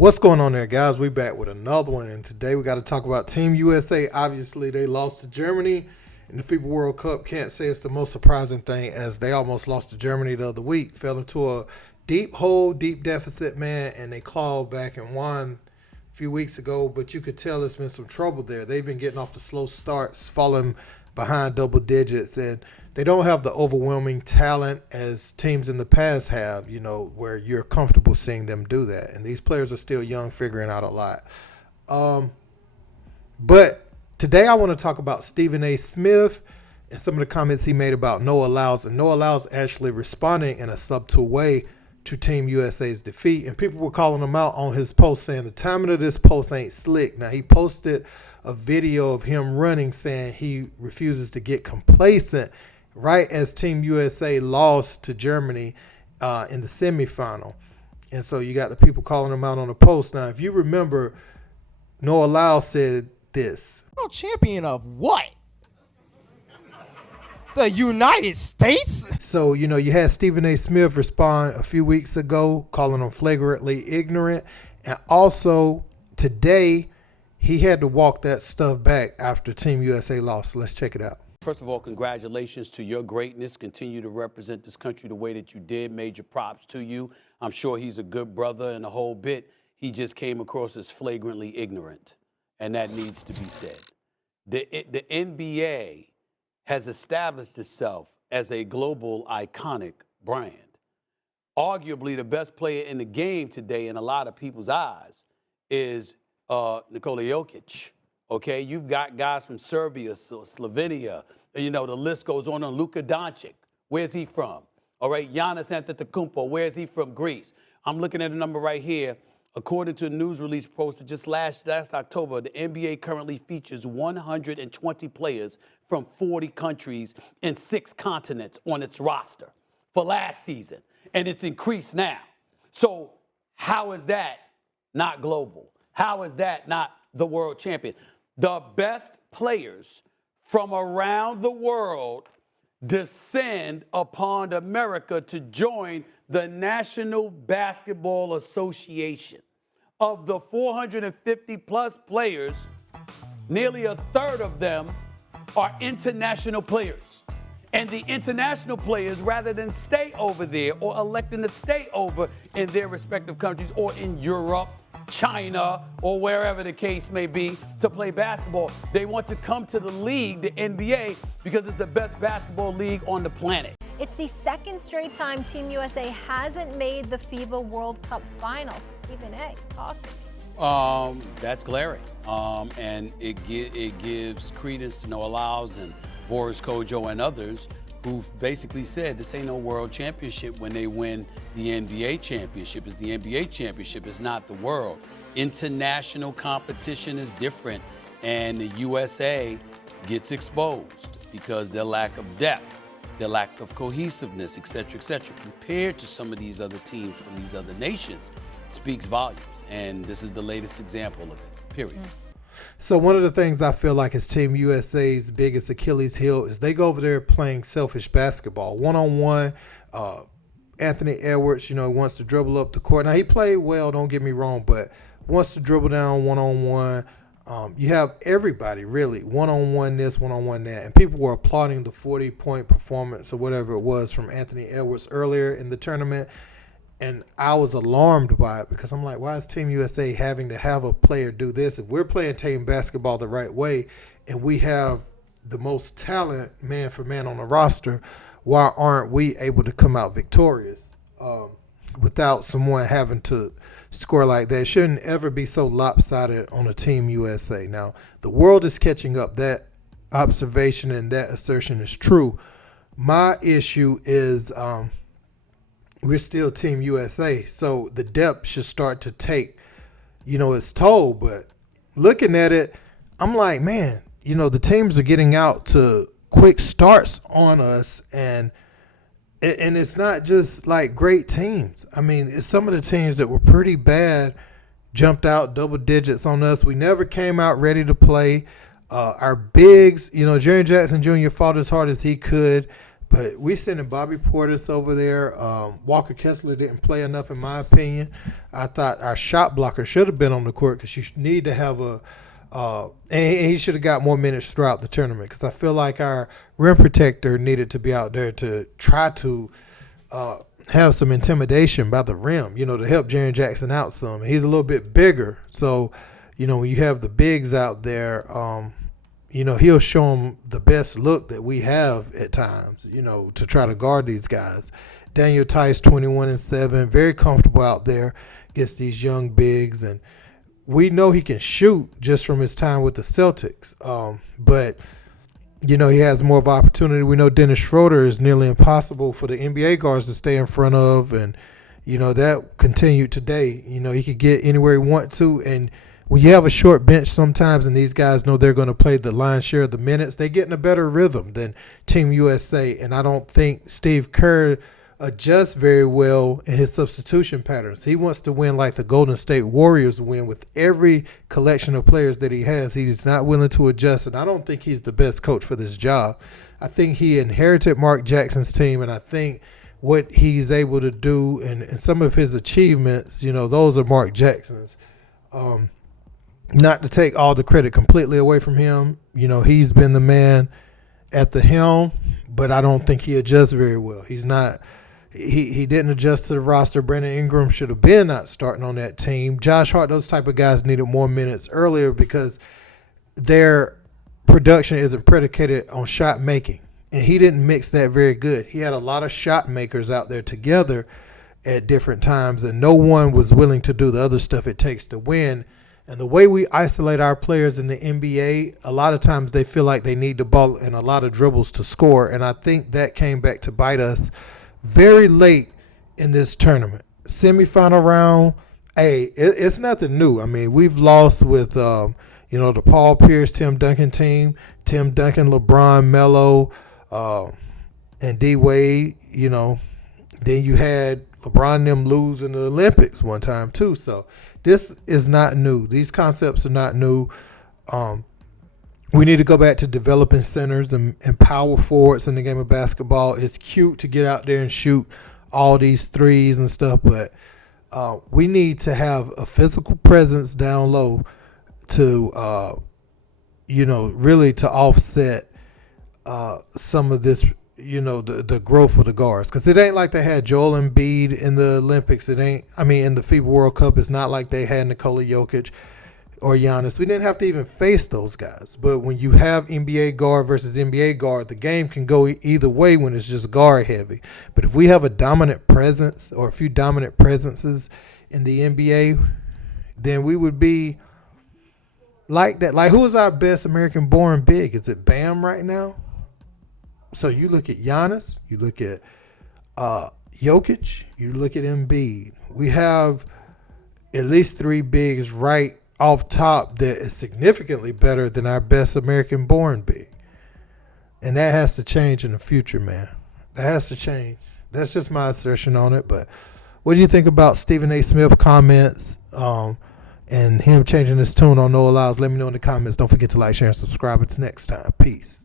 What's going on there, guys? We back with another one, and today we got to talk about Team USA. Obviously, they lost to Germany in the FIBA World Cup. Can't say it's the most surprising thing, as they almost lost to Germany the other week. Fell into a deep hole, deep deficit, man, and they clawed back and won a few weeks ago. But you could tell there's been some trouble there. They've been getting off the slow starts, falling behind double digits, and they don't have the overwhelming talent as teams in the past have, you know, where you're comfortable seeing them do that. And these players are still young, figuring out a lot. But today I want to talk about Stephen A. Smith and some of the comments he made about Noah Lyles. And Noah Lyles actually responding in a subtle way to Team USA's defeat. And people were calling him out on his post, saying the timing of this post ain't slick. Now, he posted a video of him running, saying he refuses to get complacent right as Team USA lost to Germany in the semifinal. And so you got the people calling him out on the post. Now, if you remember, Noah Lyles said this. World champion of what? The United States? So, you know, you had Stephen A. Smith respond a few weeks ago, calling him flagrantly ignorant. And also today, he had to walk that stuff back after Team USA lost. Let's check it out. First of all, congratulations to your greatness. Continue to represent this country the way that you did. Major props to you. I'm sure he's a good brother and the whole bit. He just came across as flagrantly ignorant, and that needs to be said. The NBA has established itself as a global iconic brand. Arguably the best player in the game today in a lot of people's eyes is Nikola Jokic. Okay, you've got guys from Serbia, Slovenia, you know, the list goes on. Luka Doncic, where's he from? All right, Giannis Antetokounmpo, where's he from? Greece. I'm looking at a number right here. According to a news release posted just last October, the NBA currently features 120 players from 40 countries and 6 continents on its roster for last season, and it's increased now. So how is that not global? How is that not the world champion? The best players from around the world descend upon America to join the National Basketball Association. Of the 450 plus players, nearly a third of them are international players. And the international players, rather than stay over there or electing to stay over in their respective countries or in Europe, China, or wherever the case may be, to play basketball, they want to come to the league, the NBA, because it's the best basketball league on the planet. It's the second straight time Team USA hasn't made the FIBA World Cup Finals. Stephen A., talk. That's glaring. And it gives credence to Noah Lyles and Boris Kojo and others who've basically said this ain't no world championship when they win the NBA championship. It's the NBA championship, it's not the world. International competition is different, and the USA gets exposed because their lack of depth, their lack of cohesiveness, et cetera, compared to some of these other teams from these other nations, speaks volumes. And this is the latest example of it, period. So one of the things I feel like is Team USA's biggest Achilles heel is they go over there playing selfish basketball. One-on-one, Anthony Edwards, you know, wants to dribble up the court. Now, he played well, don't get me wrong, but wants to dribble down one-on-one. You have everybody, really, one-on-one this, one-on-one that. And people were applauding the 40-point performance or whatever it was from Anthony Edwards earlier in the tournament. And I was alarmed by it because I'm like, why is Team USA having to have a player do this? If we're playing team basketball the right way and we have the most talent man for man on the roster, why aren't we able to come out victorious without someone having to score like that? It shouldn't ever be so lopsided on a Team USA. Now, the world is catching up. That observation and that assertion is true. My issue is we're still Team USA, so the depth should start to take, you know, its toll. But looking at it, I'm like, man, you know, the teams are getting out to quick starts on us, and it's not just like great teams. I mean, it's some of the teams that were pretty bad jumped out double digits on us. We never came out ready to play. Our bigs, you know, Jaren Jackson Jr. fought as hard as he could, But we sending Bobby Portis over there. Walker Kessler didn't play enough, in my opinion. I thought our shot blocker should have been on the court because you need to have and he should have got more minutes throughout the tournament because I feel like our rim protector needed to be out there to try to have some intimidation by the rim, to help Jaren Jackson out some. He's a little bit bigger. So, when you have the bigs out there, he'll show them the best look that we have at times, to try to guard these guys. Daniel Tice, 21-7, very comfortable out there against these young bigs. And we know he can shoot just from his time with the Celtics. But, he has more of an opportunity. We know Dennis Schroeder is nearly impossible for the NBA guards to stay in front of. And, that continued today. He could get anywhere he wants to. And when you have a short bench sometimes and these guys know they're going to play the lion's share of the minutes, they get in a better rhythm than Team USA. And I don't think Steve Kerr adjusts very well in his substitution patterns. He wants to win like the Golden State Warriors win with every collection of players that he has. He's not willing to adjust, and I don't think he's the best coach for this job. I think he inherited Mark Jackson's team, and I think what he's able to do and some of his achievements, those are Mark Jackson's. Not to take all the credit completely away from him. He's been the man at the helm, but I don't think he adjusts very well. He's not – he didn't adjust to the roster. Brandon Ingram should have been not starting on that team. Josh Hart, those type of guys needed more minutes earlier because their production isn't predicated on shot making. And he didn't mix that very good. He had a lot of shot makers out there together at different times, and no one was willing to do the other stuff it takes to win. And the way we isolate our players in the NBA, a lot of times they feel like they need the ball and a lot of dribbles to score. And I think that came back to bite us very late in this tournament. Semifinal round, it's nothing new. I mean, we've lost with, the Paul Pierce, Tim Duncan team, Tim Duncan, LeBron, Melo, and D-Wade, Then you had LeBron and them lose in the Olympics one time too. So this is not new. These concepts are not new. We need to go back to developing centers and power forwards in the game of basketball. It's cute to get out there and shoot all these threes and stuff, but we need to have a physical presence down low to, really to offset some of this, the growth of the guards. Because it ain't like they had Joel Embiid in the Olympics. In the FIBA World Cup, it's not like they had Nikola Jokic or Giannis. We didn't have to even face those guys. But when you have NBA guard versus NBA guard, the game can go either way when it's just guard heavy. But if we have a dominant presence or a few dominant presences in the NBA, then we would be like that. Like, who is our best American-born big? Is it Bam right now? So you look at Giannis, you look at Jokic, you look at Embiid. We have at least three bigs right off top that is significantly better than our best American-born big. And that has to change in the future, man. That has to change. That's just my assertion on it. But what do you think about Stephen A. Smith comments and him changing his tune on Noah Lyles? Let me know in the comments. Don't forget to like, share, and subscribe. Until next time. Peace.